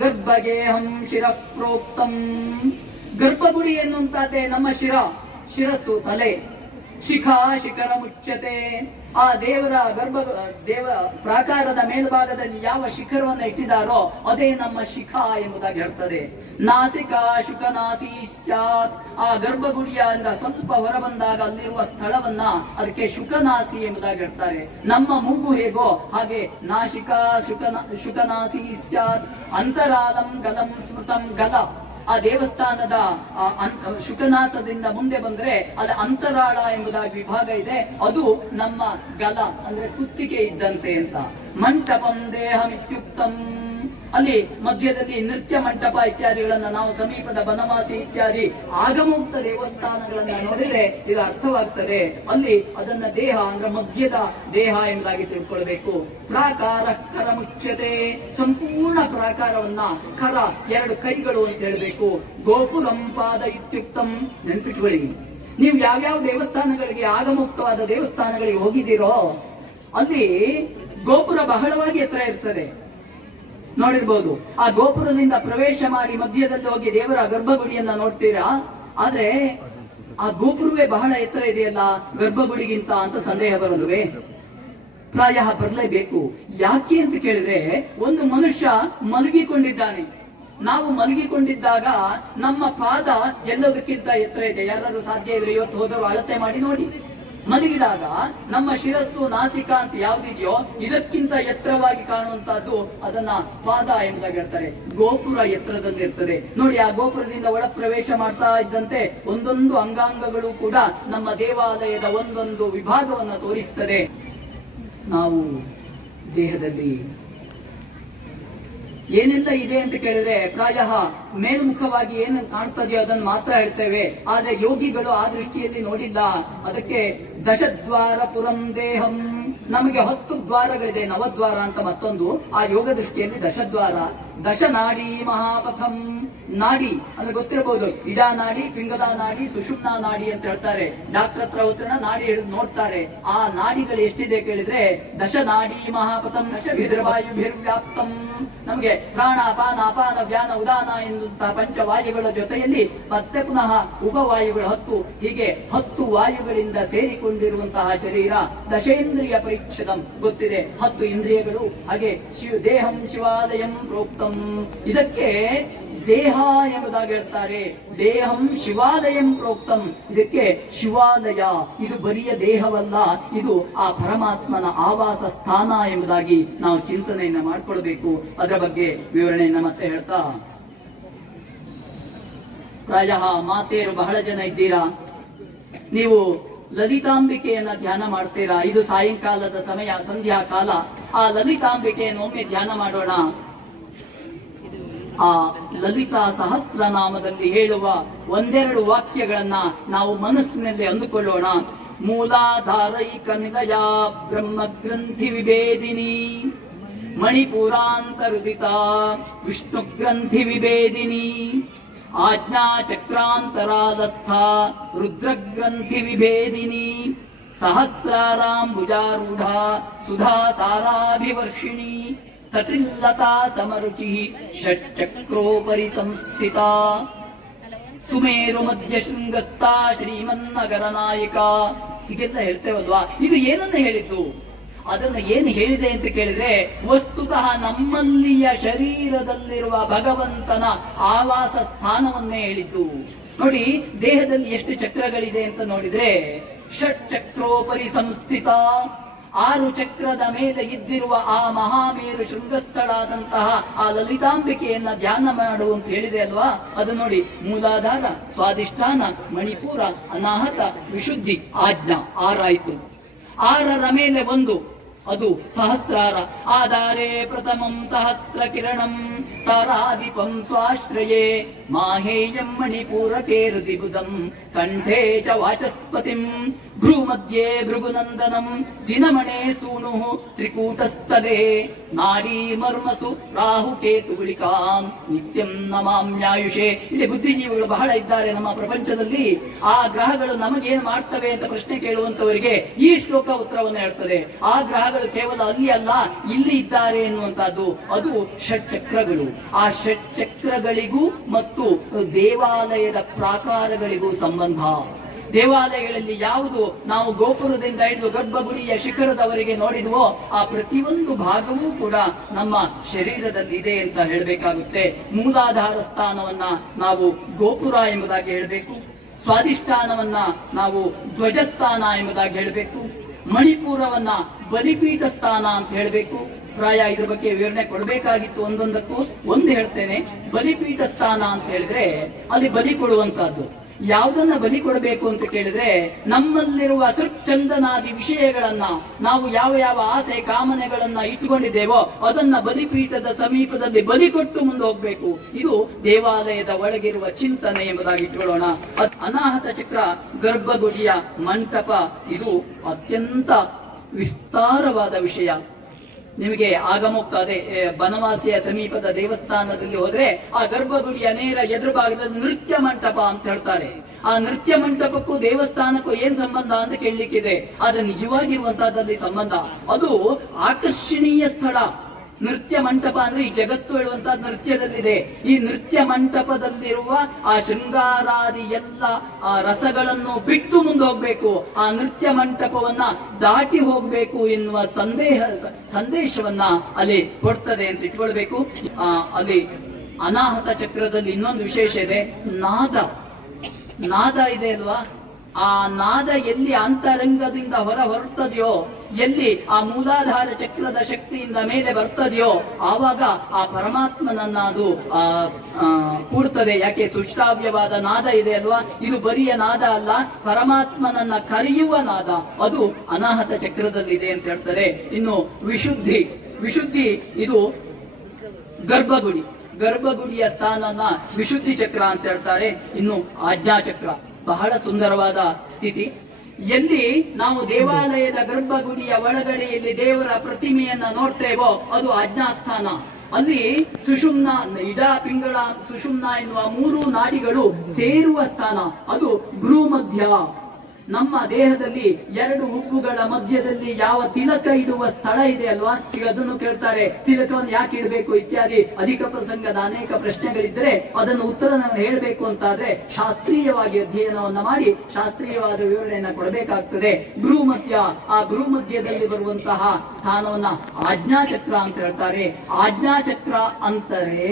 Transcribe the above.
ಗರ್ಭಗೇಹಂ ಶಿರ ಪ್ರೋಕ್ತಂ. ಗರ್ಭಗುಡಿ ಎನ್ನುವಂತಾದೆ ನಮ್ಮ ಶಿರ ಶಿರಸ್ಸು ತಲೆ. ಶಿಖಾ ಶಿಖರ ಮುಚ್ಚತೆ. ಆ ದೇವರ ಗರ್ಭ, ದೇವ ಪ್ರಾಕಾರದ ಮೇಲ್ಭಾಗದಲ್ಲಿ ಯಾವ ಶಿಖರವನ್ನು ಇಟ್ಟಿದಾರೋ ಅದೇ ನಮ್ಮ ಶಿಖಾ ಎಂಬುದಾಗಿ ಹೇಳ್ತದೆ ನಾಸಿಕಾ ಶುಕನಾಸಿ ಸ್ಯಾತ್ ಆ ಗರ್ಭಗುಡಿಯಿಂದ ಸ್ವಲ್ಪ ಹೊರ ಬಂದಾಗ ಅಲ್ಲಿರುವ ಸ್ಥಳವನ್ನ ಅದಕ್ಕೆ ಶುಕನಾಸಿ ಎಂಬುದಾಗಿ ಹೇಳ್ತಾರೆ ನಮ್ಮ ಮೂಗು ಹೇಗೋ ಹಾಗೆ ನಾಶಿಕಾ ಶುಕನ ಶುಕನಾಸಿ ಅಂತರಾಲಂ ಗಲಂ ಸ್ಮೃತಂ ಗಲ. ಆ ದೇವಸ್ಥಾನದ ಶುಕನಾಸದಿಂದ ಮುಂದೆ ಬಂದ್ರೆ ಅದು ಅಂತರಾಳ ಎಂಬುದಾಗಿ ವಿಭಾಗ ಇದೆ. ಅದು ನಮ್ಮ ಗಲ, ಅಂದ್ರೆ ಕುತ್ತಿಗೆ ಇದ್ದಂತೆ ಅಂತ. ಮಂಟಪಂ ದೇಹಮಿತ್ಯುಕ್ತಂ. ಅಲ್ಲಿ ಮಧ್ಯದಲ್ಲಿ ನೃತ್ಯ ಮಂಟಪ ಇತ್ಯಾದಿಗಳನ್ನ ನಾವು ಸಮೀಪದ ಬನವಾಸಿ ಇತ್ಯಾದಿ ಆಗಮುಕ್ತ ದೇವಸ್ಥಾನಗಳನ್ನ ನೋಡಿದ್ರೆ ಇದು ಅರ್ಥವಾಗ್ತದೆ. ಅಲ್ಲಿ ಅದನ್ನ ದೇಹ ಅಂದ್ರೆ ಮಧ್ಯದ ದೇಹ ಎಂಬುದಾಗಿ ತಿಳ್ಕೊಳ್ಬೇಕು. ಪ್ರಾಕಾರ ಕರ ಮುಚ್ಚತೆ ಸಂಪೂರ್ಣ ಪ್ರಾಕಾರವನ್ನ ಕರ ಎರಡು ಕೈಗಳು ಅಂತ ಹೇಳ್ಬೇಕು. ಗೋಪುರಂ ಪಾದ ಇತ್ಯುಕ್ತಂ ನೆನ್ಪಿಟ್ಕೊಳ್ಳಿ. ನೀವು ಯಾವ್ಯಾವ ದೇವಸ್ಥಾನಗಳಿಗೆ ಆಗಮುಕ್ತವಾದ ದೇವಸ್ಥಾನಗಳಿಗೆ ಹೋಗಿದ್ದೀರೋ ಅಲ್ಲಿ ಗೋಪುರ ಬಹಳವಾಗಿ ಎತ್ತರ ಇರ್ತದೆ. ನೋಡಿರ್ಬೋದು. ಆ ಗೋಪುರದಿಂದ ಪ್ರವೇಶ ಮಾಡಿ ಮಧ್ಯದಲ್ಲಿ ಹೋಗಿ ದೇವರ ಗರ್ಭಗುಡಿಯನ್ನ ನೋಡ್ತೀರಾ? ಆದ್ರೆ ಆ ಗೋಪುರವೇ ಬಹಳ ಎತ್ತರ ಇದೆಯಲ್ಲ, ಗರ್ಭಗುಡಿಗಿಂತ ಅಂತ ಸಂದೇಹ ಬರಲ್ವೇ ಪ್ರಾಯ ಬರಲೇಬೇಕು. ಯಾಕೆ ಅಂತ ಕೇಳಿದ್ರೆ, ಒಂದು ಮನುಷ್ಯ ಮಲಗಿಕೊಂಡಿದ್ದಾನೆ. ನಾವು ಮಲಗಿಕೊಂಡಿದ್ದಾಗ ನಮ್ಮ ಪಾದ ಎಲ್ಲದಕ್ಕಿಂತ ಎತ್ತರ ಇದೆ. ಯಾರು ಸಾಧ್ಯ ಇದ್ರೆ ಇವತ್ತು ಹೋದವರು ಅಳತೆ ಮಾಡಿ ನೋಡಿ. ಮಲಗಿದಾಗ ನಮ್ಮ ಶಿರಸ್ಸು ನಾಸಿಕ ಅಂತ ಯಾವ್ದಿದೆಯೋ ಇದಕ್ಕಿಂತ ಎತ್ತರವಾಗಿ ಕಾಣುವಂತಹದ್ದು ಅದನ್ನ ಪಾದ ಎಂಬುದಾಗಿ ಹೇಳ್ತಾರೆ ಗೋಪುರ ಎತ್ತರದಲ್ಲಿರ್ತದೆ. ನೋಡಿ, ಆ ಗೋಪುರದಿಂದ ಒಳ ಪ್ರವೇಶ ಮಾಡ್ತಾ ಇದ್ದಂತೆ ಒಂದೊಂದು ಅಂಗಾಂಗಗಳು ಕೂಡ ನಮ್ಮ ದೇವಾಲಯದ ಒಂದೊಂದು ವಿಭಾಗವನ್ನು ತೋರಿಸ್ತದೆ. ನಾವು ದೇಹದಲ್ಲಿ ಏನೆಲ್ಲ ಇದೆ ಅಂತ ಕೇಳಿದ್ರೆ ಪ್ರಾಯ ಮೇಲ್ಮುಖವಾಗಿ ಏನು ಕಾಣ್ತದೆಯೋ ಅದನ್ನು ಮಾತ್ರ ಹೇಳ್ತೇವೆ. ಆದ್ರೆ ಯೋಗಿಗಳು ಆ ದೃಷ್ಟಿಯಲ್ಲಿ ನೋಡಿಲ್ಲ. ಅದಕ್ಕೆ ದಶದ್ವಾರ ಪುರಂ ದೇಹಂ. ನಮಗೆ ಹತ್ತು ದ್ವಾರಗಳಿದೆ, ನವದ್ವಾರ ಅಂತ ಮತ್ತೊಂದು. ಆ ಯೋಗ ದೃಷ್ಟಿಯಲ್ಲಿ ದಶದ್ವಾರ. ದಶನಾಡಿ ಮಹಾಪಥಂ. ನಾಡಿ, ಅಂದ್ರೆ ಗೊತ್ತಿರಬಹುದು. ಇಡಾ ನಾಡಿ, ಪಿಂಗಲ ನಾಡಿ, ಸುಷುಮ್ನ ನಾಡಿ ಅಂತ ಹೇಳ್ತಾರೆ. ಡಾಕ್ಟರ್ ಹತ್ರ ಹೋತ್ರ ನಾಡಿ ಹಿಡಿದು ನೋಡ್ತಾರೆ. ಆ ನಾಡಿಗಳು ಎಷ್ಟಿದೆ ಕೇಳಿದ್ರೆ, ದಶನಾಡಿ ಮಹಾಪಥಂ ದಶ ವ್ಯಾಪ್ತಂ ನಮಗೆ ಪ್ರಾಣ ಅಪಾನ ಅಪಾನ ವ್ಯಾನ ಉದಾನ ಎಂದಂತಹ ಪಂಚವಾಯುಗಳ ಜೊತೆಯಲ್ಲಿ ಮತ್ತೆ ಪುನಃ ಉಪವಾಯುಗಳು ಹತ್ತು ಹೀಗೆ ಹತ್ತು ವಾಯುಗಳಿಂದ ಸೇರಿಕೊಂಡಿರುವಂತಹ ಶರೀರ ದಶೇಂದ್ರಿಯ ಪರೀಕ್ಷಿತಂ ಗೊತ್ತಿದೆ. ಹತ್ತು ಇಂದ್ರಿಯಗಳು. ಹಾಗೆ ಶಿವ ದೇಹಂ ಶಿವಾಲಯಂ ಪ್ರೋಕ್ತಂ. ಇದಕ್ಕೆ ದೇಹ ಎಂಬುದಾಗಿ ಹೇಳ್ತಾರೆ. ದೇಹಂ ಶಿವಾಲಯಂ ಪ್ರೋಕ್ತಂ. ಇದಕ್ಕೆ ಶಿವಾಲಯ. ಇದು ಬರಿಯ ದೇಹವಲ್ಲ. ಇದು ಆ ಪರಮಾತ್ಮನ ಆವಾಸ ಸ್ಥಾನ ಎಂಬುದಾಗಿ ನಾವು ಚಿಂತನೆಯನ್ನ ಮಾಡಿಕೊಳ್ಬೇಕು. ಅದರ ಬಗ್ಗೆ ವಿವರಣೆಯನ್ನ ಮತ್ತೆ ಹೇಳ್ತಾ. ಪ್ರಾಯ ಮಾತೆಯರು ಬಹಳ ಜನ ಇದ್ದೀರಾ? ನೀವು ಲಲಿತಾಂಬಿಕೆಯನ್ನ ಧ್ಯಾನ ಮಾಡ್ತೀರಾ? ಇದು ಸಾಯಂಕಾಲದ ಸಮಯ, ಸಂಧ್ಯಾ ಕಾಲ. ಆ ಲಲಿತಾಂಬಿಕೆಯನ್ನು ಒಮ್ಮೆ ಧ್ಯಾನ ಮಾಡೋಣ. ಆ ಲಲಿತಾ ಸಹಸ್ರನಾಮದಲ್ಲಿ ಹೇಳುವ ಒಂದೆರಡು ವಾಕ್ಯಗಳನ್ನ ನಾವು ಮನಸ್ಸಿನಲ್ಲಿ ಅಂದುಕೊಳ್ಳೋಣ. ಮೂಲಾಧಾರೈಕ ನಿಲಯ ಬ್ರಹ್ಮ ಗ್ರಂಥಿ ವಿಭೇದಿನಿ. ಮಣಿಪುರಾಂತರುದಿತ ವಿಷ್ಣು ಗ್ರಂಥಿ ವಿಭೇದಿನಿ. ಆಜ್ಞಾ ಚಕ್ರಾಂತರಾದಸ್ಥ ರುದ್ರಗ್ರಂಥಿ ವಿಭೇದಿನಿ. ಸಹಸ್ರಾರಾಂಬುಜಾರೂಢ ಸುಧಾ ಸಾರಾಭಿವರ್ಷಿಣಿ. ತಟಿಲ್ಲತಾ ಸಮರುಚಿ ಷಟ್ಚಕ್ರೋಪರಿ ಸಂಸ್ಥಿತ. ಸುಮೇರು ಮಧ್ಯ ಶೃಂಗಸ್ಥ ಶ್ರೀಮನ್ನಗರ ನಾಯಕ. ಹೀಗೆಲ್ಲ ಹೇಳ್ತೇವಲ್ವಾ? ಇದು ಏನನ್ನ ಹೇಳಿದ್ದು? ಅದನ್ನ ಏನು ಹೇಳಿದೆ ಅಂತ ಕೇಳಿದ್ರೆ, ವಸ್ತುತಃ ನಮ್ಮಲ್ಲಿಯ ಶರೀರದಲ್ಲಿರುವ ಭಗವಂತನ ಆವಾಸ ಸ್ಥಾನವನ್ನೇ ಹೇಳಿದ್ದು. ನೋಡಿ, ದೇಹದಲ್ಲಿ ಎಷ್ಟು ಚಕ್ರಗಳಿದೆ ಅಂತ ನೋಡಿದ್ರೆ ಷಟ್ ಚಕ್ರೋಪರಿ ಸಂಸ್ಥಿತ. ಆರು ಚಕ್ರದ ಮೇಲೆ ಇದ್ದಿರುವ ಆ ಮಹಾಮೇರು ಶೃಂಗಸ್ಥಳಾದಂತಹ ಆ ಲಲಿತಾಂಬಿಕೆಯನ್ನ ಧ್ಯಾನ ಮಾಡು ಅಂತ ಹೇಳಿದೆ ಅಲ್ವಾ? ಅದು ನೋಡಿ, ಮೂಲಾಧಾರ, ಸ್ವಾಧಿಷ್ಠಾನ, ಮಣಿಪುರ, ಅನಾಹತ, ವಿಶುದ್ಧಿ, ಆಜ್ಞಾ, ಆರಾಯ್ತು. ಆರರ ಮೇಲೆ ಒಂದು, ಅದು ಸಹಸ್ರಾರ. ಆಧಾರೆ ಪ್ರಥಮಂ ಸಹಸ್ರ ಕಿರಣಂ, ತಾರಾದಿಪಂ ಸ್ವಾಶ್ರಯೇ, ಮಾಹೇಯಂ ಮಣಿಪುರ ಕೇರುತಿಭುಧಂ ಕಂಠೇ ಚ ವಾಚಸ್ಪತಿಂ ಭ್ರೂ ಮಧ್ಯೆ ಭೃಗುನಂದನಂ ದಿನಮಣೆ ಸೂನು ತ್ರಿಕೂಟಸ್ಥಲೆ ನಾರೀ ಮರ್ಮಸು ರಾಹು ಕೇತುಗುಳಿಕಾಂ ನಿತ್ಯಂ ನಮಾಮ್ಯಾಯುಷೆ. ಇಲ್ಲಿ ಬುದ್ಧಿಜೀವಿಗಳು ಬಹಳ ಇದ್ದಾರೆ ನಮ್ಮ ಪ್ರಪಂಚದಲ್ಲಿ. ಆ ಗ್ರಹಗಳು ನಮಗೇನು ಮಾಡ್ತವೆ ಅಂತ ಪ್ರಶ್ನೆ ಕೇಳುವಂತವರಿಗೆ ಈ ಶ್ಲೋಕ ಉತ್ತರವನ್ನು ಹೇಳ್ತದೆ. ಆ ಗ್ರಹಗಳು ಕೇವಲ ಅಲ್ಲಿ ಅಲ್ಲ, ಇಲ್ಲಿ ಇದ್ದಾರೆ ಎನ್ನುವಂತಹದ್ದು ಅದು ಷಟ್ಚಕ್ರಗಳು. ಆ ಷಟ್ಚಕ್ರಗಳಿಗೂ ಮತ್ತು ದೇವಾಲಯದ ಪ್ರಾಕಾರಗಳಿಗೂ ಸಂಬಂಧ. ದೇವಾಲಯಗಳಲ್ಲಿ ಯಾವುದು ನಾವು ಗೋಪುರದಿಂದ ಹಿಡಿದು ಗರ್ಭಗುಡಿಯ ಶಿಖರದವರೆಗೆ ನೋಡಿದ್ವೋ ಆ ಪ್ರತಿಯೊಂದು ಭಾಗವೂ ಕೂಡ ನಮ್ಮ ಶರೀರದಲ್ಲಿ ಇದೆ ಅಂತ ಹೇಳಬೇಕಾಗುತ್ತೆ. ಮೂಲಾಧಾರ ಸ್ಥಾನವನ್ನ ನಾವು ಗೋಪುರ ಎಂಬುದಾಗಿ ಹೇಳಬೇಕು. ಸ್ವಾಧಿಷ್ಠಾನವನ್ನ ನಾವು ಧ್ವಜಸ್ಥಾನ ಎಂಬುದಾಗಿ ಹೇಳಬೇಕು. ಮಣಿಪುರವನ್ನ ಬಲಿಪೀಠ ಸ್ಥಾನ ಅಂತ ಹೇಳಬೇಕು. ಪ್ರಾಯ ಇದ್ರ ಬಗ್ಗೆ ವಿವರಣೆ ಕೊಡಬೇಕಾಗಿತ್ತು ಒಂದೊಂದಕ್ಕೂ. ಒಂದು ಹೇಳ್ತೇನೆ, ಬಲಿಪೀಠ ಸ್ಥಾನ ಅಂತ ಹೇಳಿದ್ರೆ ಅಲ್ಲಿ ಬಲಿ ಕೊಡುವಂತಹದ್ದು. ಯಾವುದನ್ನ ಬಲಿ ಕೊಡಬೇಕು ಅಂತ ಕೇಳಿದ್ರೆ ನಮ್ಮಲ್ಲಿರುವ ಸೃಚ್ಚಂದನಾದಿ ವಿಷಯಗಳನ್ನ ನಾವು ಯಾವ ಯಾವ ಆಸೆ ಕಾಮನೆಗಳನ್ನ ಇಟ್ಟುಕೊಂಡಿದ್ದೇವೋ ಅದನ್ನ ಬಲಿಪೀಠದ ಸಮೀಪದಲ್ಲಿ ಬಲಿ ಕೊಟ್ಟು ಮುಂದೆ ಹೋಗ್ಬೇಕು. ಇದು ದೇವಾಲಯದ ಒಳಗಿರುವ ಚಿಂತನೆ ಎಂಬುದಾಗಿ ಇಟ್ಕೊಳ್ಳೋಣ ಅನಾಹತ ಚಕ್ರ ಗರ್ಭಗುಡಿಯ ಮಂಟಪ. ಇದು ಅತ್ಯಂತ ವಿಸ್ತಾರವಾದ ವಿಷಯ. ನಿಮಗೆ ಆಗಮೋಕ್ತ ಅದೇ ಬನವಾಸಿಯ ಸಮೀಪದ ದೇವಸ್ಥಾನದಲ್ಲಿ ಹೋದ್ರೆ ಆ ಗರ್ಭಗುಡಿಯ ನೇರ ಎದುರು ಭಾಗದಲ್ಲಿ ನೃತ್ಯ ಮಂಟಪ ಅಂತ ಹೇಳ್ತಾರೆ. ಆ ನೃತ್ಯ ಮಂಟಪಕ್ಕೂ ದೇವಸ್ಥಾನಕ್ಕೂ ಏನ್ ಸಂಬಂಧ ಅಂತ ಕೇಳಲಿಕ್ಕಿದೆ. ಆದ್ರೆ ನಿಜವಾಗಿರುವಂತಹದ್ದಲ್ಲಿ ಸಂಬಂಧ. ಅದು ಆಕರ್ಷಣೀಯ ಸ್ಥಳ. ನೃತ್ಯ ಮಂಟಪ ಅಂದ್ರೆ ಈ ಜಗತ್ತು ಹೇಳುವಂತಹ ನೃತ್ಯದಲ್ಲಿದೆ. ಈ ನೃತ್ಯ ಮಂಟಪದಲ್ಲಿರುವ ಆ ಶೃಂಗಾರಾದಿ ಎಲ್ಲ ಆ ರಸಗಳನ್ನು ಬಿಟ್ಟು ಮುಂದೆ ಹೋಗ್ಬೇಕು ಆ ನೃತ್ಯ ಮಂಟಪವನ್ನ ದಾಟಿ ಹೋಗ್ಬೇಕು ಎನ್ನುವ ಸಂದೇಹ, ಸಂದೇಶವನ್ನ ಅಲ್ಲಿ ಕೊಡ್ತದೆ ಅಂತ ಇಟ್ಕೊಳ್ಬೇಕು. ಆ, ಅಲ್ಲಿ ಅನಾಹತ ಚಕ್ರದಲ್ಲಿ ಇನ್ನೊಂದು ವಿಶೇಷ ಇದೆ. ನಾದ. ನಾದ ಇದೆ ಅಲ್ವಾ? ಆ ನಾದ ಎಲ್ಲಿ ಅಂತರಂಗದಿಂದ ಹೊರ ಹೊರಡ್ತದೆಯೋ ಎಲ್ಲಿ ಆ ಮೂಲಾಧಾರ ಚಕ್ರದ ಶಕ್ತಿಯಿಂದ ಮೇಲೆ ಬರ್ತದೆಯೋ ಆವಾಗ ಆ ಪರಮಾತ್ಮನನ್ನ ಅದು ಆ ಆ, ಕೂಡ್ತದೆ. ಯಾಕೆ ಸುಶ್ರಾವ್ಯವಾದ ನಾದ ಇದೆ ಅಲ್ವಾ? ಇದು ಬರಿಯ ನಾದ ಅಲ್ಲ. ಪರಮಾತ್ಮನನ್ನ ಕರೆಯುವ ನಾದ. ಅದು ಅನಾಹತ ಚಕ್ರದಲ್ಲಿದೆ ಅಂತ ಹೇಳ್ತಾರೆ. ಇನ್ನು ವಿಶುದ್ಧಿ. ವಿಶುದ್ಧಿ ಇದು ಗರ್ಭಗುಡಿ. ಗರ್ಭಗುಡಿಯ ಸ್ಥಾನನ ವಿಶುದ್ಧಿ ಚಕ್ರ ಅಂತ ಹೇಳ್ತಾರೆ. ಇನ್ನು ಆಜ್ಞಾ ಚಕ್ರ ಬಹಳ ಸುಂದರವಾದ ಸ್ಥಿತಿ. ಎಲ್ಲಿ ನಾವು ದೇವಾಲಯದ ಗರ್ಭಗುಡಿಯ ಒಳಗಡೆಯಲ್ಲಿ ದೇವರ ಪ್ರತಿಮೆಯನ್ನ ನೋಡ್ತೇವೋ ಅದು ಆಜ್ಞಾಸ್ಥಾನ. ಅಲ್ಲಿ ಸುಷುಮ್ನ ಇಡ ಪಿಂಗಳ ಸುಷುಮ್ನ ಎನ್ನುವ ಮೂರು ನಾಡಿಗಳು ಸೇರುವ ಸ್ಥಾನ. ಅದು ಭ್ರೂಮಧ್ಯ. ನಮ್ಮ ದೇಹದಲ್ಲಿ ಎರಡು ಉಬ್ಬುಗಳ ಮಧ್ಯದಲ್ಲಿ ಯಾವ ತಿಲಕ ಇಡುವ ಸ್ಥಳ ಇದೆ ಅಲ್ವಾ? ಈಗ ಅದನ್ನು ಕೇಳ್ತಾರೆ, ತಿಲಕವನ್ನು ಯಾಕೆ ಇಡಬೇಕು ಇತ್ಯಾದಿ. ಅಧಿಕ ಪ್ರಸಂಗದ ಅನೇಕ ಪ್ರಶ್ನೆಗಳಿದ್ರೆ ಅದನ್ನು ಉತ್ತರ ನಾನು ಹೇಳಬೇಕು ಅಂತಾದ್ರೆ ಶಾಸ್ತ್ರೀಯವಾಗಿ ಅಧ್ಯಯನವನ್ನ ಮಾಡಿ ಶಾಸ್ತ್ರೀಯವಾದ ವಿವರಣೆಯನ್ನ ಕೊಡಬೇಕಾಗ್ತದೆ. ಭ್ರೂಮಧ್ಯ, ಆ ಭ್ರೂಮಧ್ಯದಲ್ಲಿ ಬರುವಂತಹ ಸ್ಥಾನವನ್ನ ಆಜ್ಞಾಚಕ್ರ ಅಂತ ಹೇಳ್ತಾರೆ. ಆಜ್ಞಾಚಕ್ರ ಅಂತಾರೆ